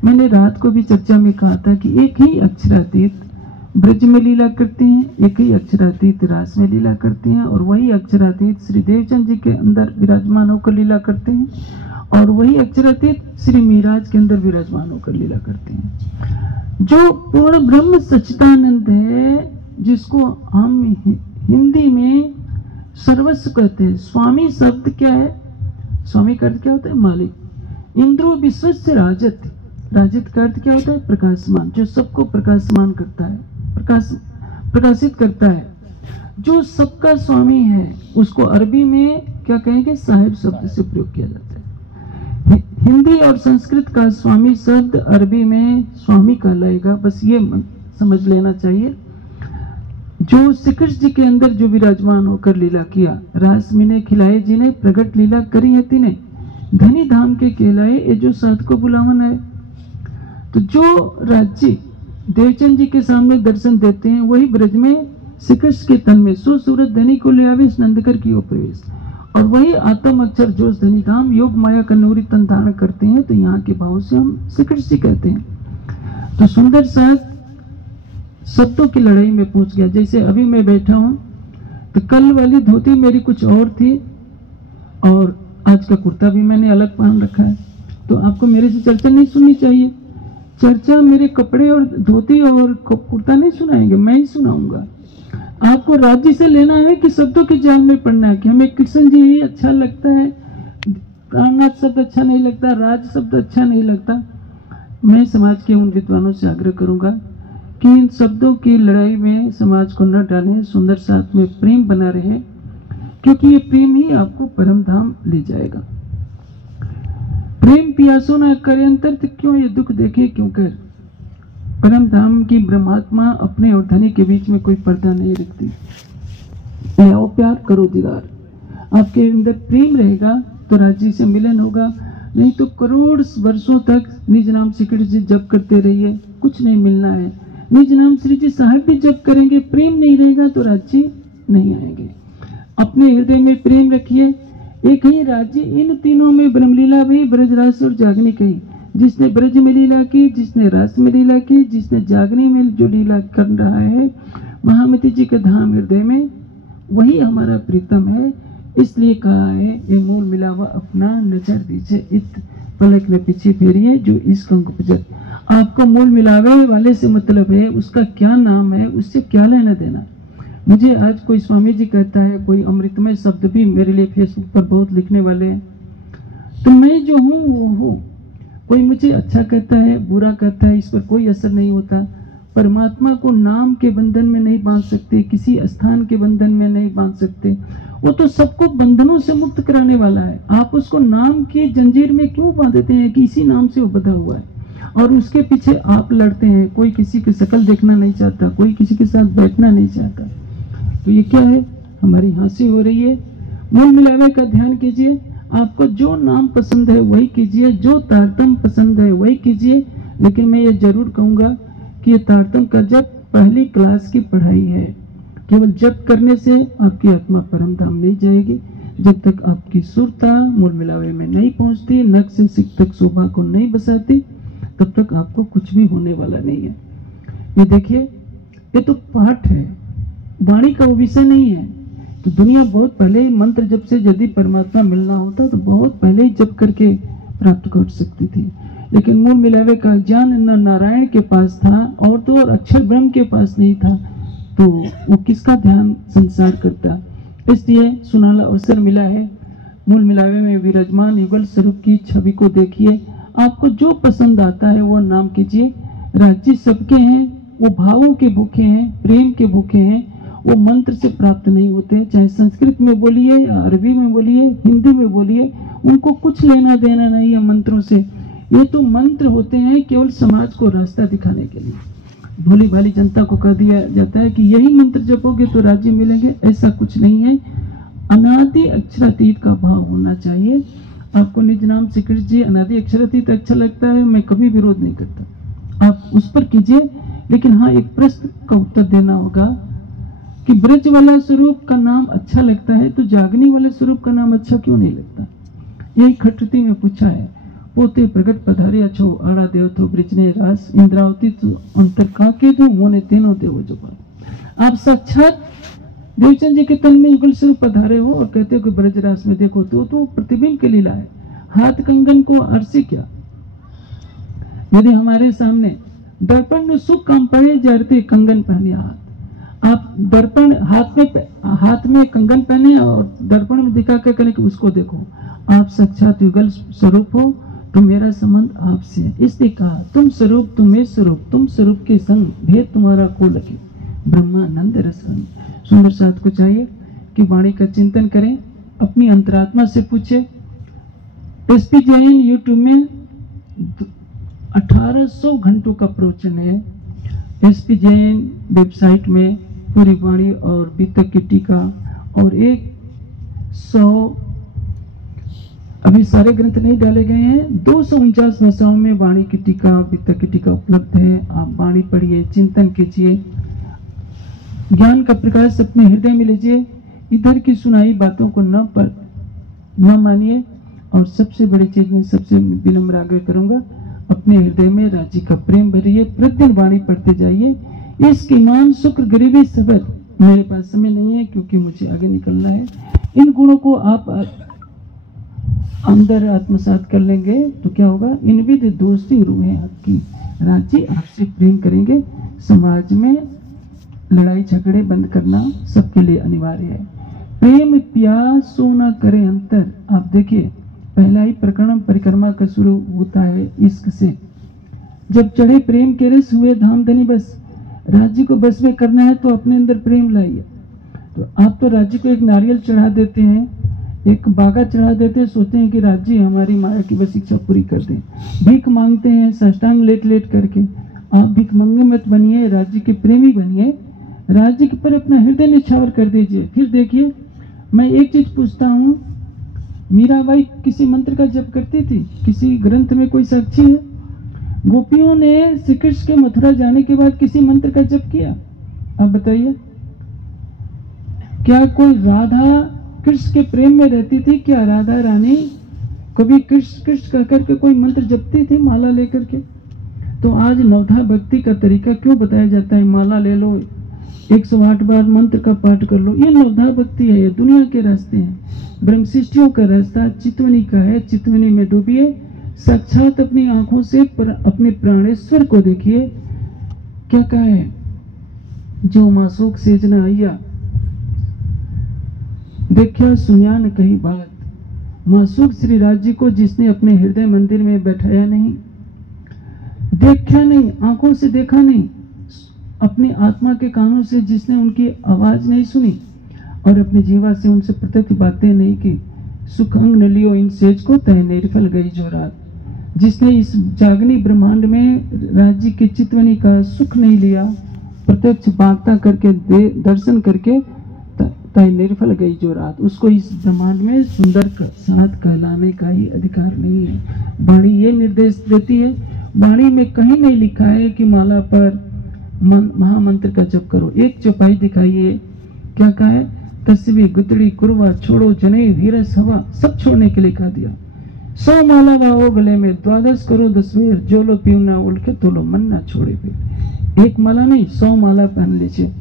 मैंने रात को भी चर्चा में कहा था कि एक ही अक्षरातीत ब्रज में लीला करते हैं, एक ही अक्षरातीत रास में लीला करते हैं, और वही अक्षरातीत श्री देवचंद जी के अंदर विराजमान होकर लीला करते हैं, और वही अक्षरातीत श्री मिराज के अंदर विराजमान होकर लीला करते हैं। जो पूर्ण ब्रह्म सच्चिदानंद है, जिसको हम हिंदी में सर्वस्व कहते हैं। स्वामी शब्द क्या है? स्वामी का अर्थ क्या होता है? मालिक। इंद्रो विश्व से राजत, राजत का अर्थ क्या होता है? प्रकाशमान, जो सबको प्रकाशमान करता है, प्रकाशित करता है। जो सबका स्वामी है उसको अरबी में क्या कहेंगे? साहिब शब्द से प्रयोग किया जाता है। हिंदी और संस्कृत का स्वामी शब्द अरबी में स्वामी कहलाएगा, बस ये समझ लेना चाहिए। जो श्री कृष्ण जी के अंदर जो विराजमान होकर लीला किया, रास मिने खिलाए जिन्हें प्रगट लीला करी है तिने, धनी धाम के कहलाए ये जो साध को बुलावन है। तो जो राज्य देवचंद जी के सामने दर्शन देते हैं वही ब्रज में श्री कृष्ण के तन में सो सूरत धनी को ले आवेश नंदकर की ओ प्रवेश, और वही आत्म अक्षर जोश धनी धाम योग माया का नूरी तन धारण करते हैं। तो यहाँ के भाव से हम श्री कृष्ण जी कहते हैं। तो सुंदर साथ शब्दों की लड़ाई में पहुंच गया। जैसे अभी मैं बैठा हूं तो कल वाली धोती मेरी कुछ और थी और आज का कुर्ता भी मैंने अलग पहन रखा है, तो आपको मेरे से चर्चा नहीं सुननी चाहिए। चर्चा मेरे कपड़े और धोती और कुर्ता नहीं सुनाएंगे, मैं ही सुनाऊंगा। आपको राज्य से लेना है कि शब्दों की जाल में पढ़ना है कि हमें कृष्ण जी ही अच्छा लगता है, प्राणनाथ शब्द अच्छा नहीं लगता, राज शब्द अच्छा नहीं लगता। मैं समाज के उन विद्वानों से आग्रह करूंगा कि इन शब्दों की लड़ाई में समाज को न डालें, सुंदर साथ में प्रेम बना रहे, क्योंकि ये प्रेम ही आपको परम धाम ले जाएगा। प्रेम पियासो न करे अंतर, क्यों ये दुख देखे क्यों कर। परम धाम की ब्रह्मात्मा अपने और धनी के बीच में कोई पर्दा नहीं रखती। ले आओ प्यार करो दीदार। आपके अंदर प्रेम रहेगा तो राज्य से मिलन होगा, नहीं तो करोड़ वर्षों तक निज नाम श्री कृष्ण जी जप करते रहिए, कुछ नहीं मिलना है। निज नाम श्री जी साहब भी जप करेंगे, प्रेम नहीं रहेगा तो राज्य नहीं आएंगे। अपने हृदय में प्रेम रखिए। एक ही राज्य, इन तीनों में ब्रह्मलीला भी, ब्रज रास और जागनी कही। जिसने ब्रज में लीला की, जिसने रास में लीला की, जिसने जागनी में जो लीला कर रहा है महामती जी के धाम हृदय में, वही हमारा प्रीतम है। इसलिए कहा है ये मूल मिलावा अपना नजर दीजिए, इत पलक में पीछे फेरिए जो इसको उपजत। आपको मूल मिलावे वाले से मतलब है, उसका क्या नाम है, उससे क्या लेना देना। मुझे आज कोई स्वामी जी कहता है, कोई अमृतमय शब्द भी मेरे लिए फेसबुक पर बहुत लिखने वाले हैं, तो मैं जो हूँ वो हूँ। कोई मुझे अच्छा कहता है, बुरा कहता है, इस पर कोई असर नहीं होता। परमात्मा को नाम के बंधन में नहीं बांध सकते, किसी स्थान के बंधन में नहीं बांध सकते। वो तो सबको बंधनों से मुक्त कराने वाला है। आप उसको नाम की जंजीर में क्यों बांधते हैं कि इसी नाम से वो बंधा हुआ है, और उसके पीछे आप लड़ते हैं। कोई किसी की शक्ल देखना नहीं चाहता, कोई किसी के साथ बैठना नहीं चाहता। तो ये क्या है, हमारी हंसी हो रही है। मूल मिलावे का ध्यान कीजिए। आपको जो नाम पसंद है वही कीजिए, जो तारतम पसंद है वही कीजिए। लेकिन मैं ये जरूर कहूँगा कि ये तारतम का जप पहली क्लास की पढ़ाई है। केवल जप करने से आपकी आत्मा परम धाम नहीं जाएगी। जब तक आपकी सुरता मूल मिलावे में नहीं पहुंचती, नख से सिख तक शोभा को नहीं बसाती, तब तक आपको कुछ भी होने वाला नहीं है। ये देखिए, ये तो पाठ है, वाणी का वो विषय नहीं है। तो दुनिया बहुत पहले ही मंत्र जप से यदि परमात्मा मिलना होता तो बहुत पहले ही जप करके प्राप्त कर सकती थी। लेकिन मूल मिलावे का ज्ञान न नारायण के पास था और तो और अक्षर ब्रह्म के पास नहीं था, तो वो किसका ध्यान संसार करता। इसलिए सुनाला अवसर मिला है। मूल मिलावे में विराजमान युगल स्वरूप की छवि को देखिए। आपको जो पसंद आता है वो नाम कीजिए। राज्य सबके हैं, वो भावों के भूखे हैं, प्रेम के भूखे हैं। वो मंत्र से प्राप्त नहीं होते, चाहे संस्कृत में बोलिए या अरबी में बोलिए, हिंदी में बोलिए, उनको कुछ लेना देना नहीं है मंत्रों से। ये तो मंत्र होते हैं केवल समाज को रास्ता दिखाने के लिए। भोली भाली जनता को कह दिया जाता है कि यही मंत्र जपोगे तो राज्य मिलेंगे, ऐसा कुछ नहीं है। अनादि अक्षरातीत का भाव होना चाहिए। आपको निज नाम श्री कृष्ण जी अनादि अक्षरातीत अच्छा लगता है, मैं कभी विरोध नहीं करता, आप उस पर कीजिए। लेकिन हाँ, एक प्रश्न का उत्तर देना होगा कि ब्रज वाला स्वरूप का नाम अच्छा लगता है तो जागनी वाले स्वरूप का नाम अच्छा क्यों नहीं लगता। यही खट्टती में पूछा है। पोते प्रगट पधारे अछो आड़ा देव तो ब्रिजने रास इंद्रावती तो अंतर काके दो मोने तीनों देवो जो पार। आप साक्षात देवचंद जी के तन में युगल स्वरूप पधारे हो और कहते हो कि ब्रज रास में देखो तो प्रतिबिंब की लीला है। हाथ कंगन को अर्सी क्या। यदि हमारे सामने दर्पण में सुख काम पड़े जरते कंगन पहने हाथ, आप दर्पण हाथ में कंगन पहने और दर्पण में दिखा के करें कि उसको देखो। आप साक्षात युगल स्वरूप हो तो मेरा संबंध आपसे है। इसलिए कहा तुम स्वरूप तुम्हें स्वरूप, तुम स्वरूप के संग भेद तुम्हारा को लगे ब्रह्मानंद रसन। सुंदर साथ को चाहिए कि वाणी का चिंतन करें, अपनी अंतरात्मा से पूछे। एसपी जैन यूट्यूब में 1800 घंटों का प्रवचन है। एसपी जैन वेबसाइट में पूरी वाणी और बीतक की टीका और 100 अभी सारे ग्रंथ नहीं डाले गए हैं, 249 भाषाओं में वाणी की टीका बीतक की टीका उपलब्ध है। आप वाणी पढ़िए, चिंतन कीजिए, ज्ञान का प्रकाश अपने हृदय में लीजिए। इधर की सुनाई बातों को न मानिए। और सबसे बड़ी चीज में सबसे विनम्र आग्रह करूंगा, अपने हृदय में राज्य का प्रेम भरिए, प्रतिदिन वाणी पढ़ते जाइए। इसकी ईमान शुक्र गरीबी सबर। मेरे पास समय नहीं है क्योंकि मुझे आगे निकलना है। इन गुणों को आप अंदर आत्मसात कर लेंगे तो क्या होगा, इन विध दोस्ती रूहें आपकी राज्य आपसे प्रेम करेंगे। समाज में लड़ाई झगड़े बंद करना सबके लिए अनिवार्य है। प्रेम प्यासो न करे अंतर। आप देखिए पहला ही प्रकरण परिक्रमा का शुरू होता है इश्क से। जब चढ़े प्रेम के रस हुए धाम धनी बस। राज्य को बस में करना है तो अपने अंदर प्रेम लाइए। तो आप तो राज्य को एक नारियल चढ़ा देते हैं, एक बागा चढ़ा देते हैं, सोचते हैं कि राज्य हमारी माया की बस इच्छा पूरी कर दें। भीख मांगते हैं साष्टांग लेट लेट करके। आप भीख मंगे मत बनिए, राज्य के प्रेमी बनिए। राज्य के पर अपना हृदय निछावर कर दीजिए। फिर देखिए मैं एक चीज पूछता हूँ, मीराबाई किसी मंत्र का जप करती थी? किसी ग्रंथ में कोई साक्षी है? गोपियों ने श्री कृष्ण के मथुरा जाने के बाद किसी मंत्र का जप किया? आप बताइए। क्या कोई राधा कृष्ण के प्रेम में रहती थी? क्या राधा रानी कभी कृष्ण कृष्ण कह करके कोई मंत्र जपती थी माला लेकर के? तो आज नवधा भक्ति का तरीका क्यों बताया जाता है? माला ले लो, 108 बार मंत्र का पाठ कर लो। ये नवधा भक्ति है, ये दुनिया के रास्ते हैं। ब्रह्म सृष्टियों का रास्ता चितवनी का है। चितवनी में डूबिए, साक्षात अपनी आंखों से अपने प्राणेश्वर को देखिए। क्या कहा है, जो मासूक सेजना आइया देखा सुनिया न कही बात। मासूक श्री राज्य को जिसने अपने हृदय मंदिर में बैठाया नहीं, देखा नहीं, आंखों से देखा नहीं, अपनी आत्मा के कानों से जिसने उनकी आवाज नहीं सुनी और अपनी जीवा से उनसे प्रत्यक्ष बातें नहीं की, सुख अंग न लियो इन सेज को तय निर्फल गई जो रात। जिसने इस जागनी ब्रह्मांड में राज्य के चितवनी का सुख नहीं लिया, प्रत्यक्ष वार्ता करके दर्शन करके तय निर्फल गई जो रात, उसको इस ब्रह्मांड में सुंदर साथ कहलाने का ही अधिकार नहीं है। वाणी ये निर्देश देती है, वाणी में कहीं नहीं लिखा है कि माला पर महामंत्र का जप करो। एक चौपाई दिखाइए, क्या कहा है, तस्वी गुदड़ी कुरवा छोड़ो जने वीरस हवा, सब छोड़ने के लिए कहा दिया। 100 माला वाओ गले में, 12 करो 10 वेर, जो लो पीऊ ना उल्के तो लो मन ना छोड़े फिर। एक माला नहीं 100 माला पहन लीजिए।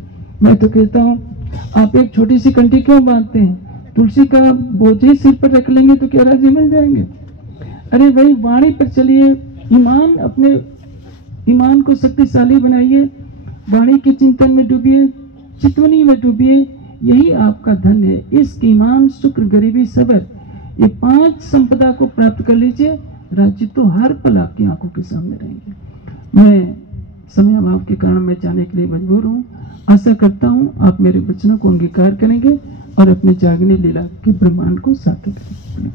मैं तो कहता हूँ आप एक छोटी सी कंठी क्यों बांधते हैं? तुलसी का बोझ ही सिर पर रख लेंगे तो क्या राज्य मिल जाएंगे? अरे भाई वाणी पर चलिए, ईमान अपने ईमान को शक्तिशाली बनाइए, वाणी के चिंतन में डूबिए, चितवनी में डूबिए, यही आपका धन है। इस ईमान शुक्र गरीबी सबर, ये 5 संपदा को प्राप्त कर लीजिए, राज्य तो हर पल आपकी आंखों के सामने रहेंगे। मैं समय अभाव के कारण मैं जाने के लिए मजबूर हूँ। आशा करता हूँ आप मेरे वचनों को अंगीकार करेंगे और अपने जागने लीला के ब्रह्मांड को सार्थक करेंगे।